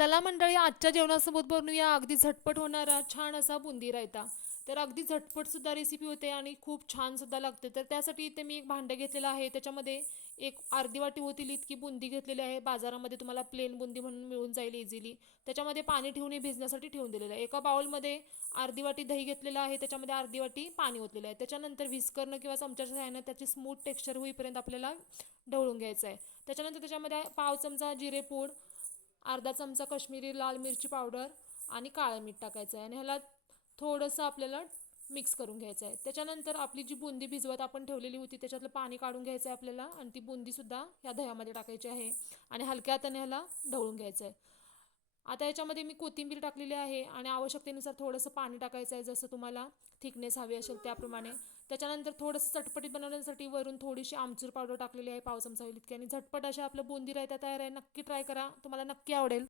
चला मंडळी, आजच्या जेवणासोबत बनवूया अगदी झटपट होणारा छान असा बुंदी रायता. तर अगदी झटपट सुद्धा रेसिपी होते आणि खूप छान सुद्धा लागते. तर त्यासाठी इथे मी एक भांडं घेतलेलं आहे. त्याच्यामध्ये एक अर्धी वाटी होतील इतकी बुंदी घेतलेली आहे. बाजारामध्ये तुम्हाला प्लेन बुंदी म्हणून मिळून जाईल इझिली. त्याच्यामध्ये पाणी ठेवून भिजण्यासाठी ठेवून दिलेलं आहे. एका बाउलमध्ये अर्धी वाटी दही घेतलेलं आहे. त्याच्यामध्ये अर्धी वाटी पाणी ओतलेलं आहे. त्याच्यानंतर व्हिस्करनं किंवा चमच्याच्या सहाय्यानं त्याची स्मूथ टेक्स्चर होईपर्यंत आपल्याला ढवळून घ्यायचं आहे. त्याच्यानंतर त्याच्यामध्ये पाव चमचा जिरे पूड, अर्धा चमचा काश्मीरी लाल मिरची पावडर आणि काळं मीठ टाकायचं आहे आणि ह्याला थोडंसं आपल्याला मिक्स करून घ्यायचं आहे. त्याच्यानंतर आपली जी बुंदी भिजवत आपण ठेवलेली होती त्याच्यातलं पाणी काढून घ्यायचं आहे आपल्याला आणि ती बुंदीसुद्धा ह्या दह्यामध्ये टाकायची आहे आणि हलक्या हाताने ह्याला ढवळून घ्यायचं आहे. आता याच्यामध्ये मी कोथिंबीर टाकलेली आहे आणि आवश्यकतेनुसार थोडंसं पाणी टाकायचं आहे, जसं तुम्हाला थिकनेस हवी असेल त्याप्रमाणे. त्याच्यानंतर थोडंसं चटपटीत बनवण्यासाठी वरून थोडीशी आमचूर पावडर टाकलेली आहे, पाव चमचा होईल इतकी. आणि झटपट अशा आपलं बुंदी रायता तयार आहे. नक्की ट्राय करा, तुम्हाला नक्की आवडेल.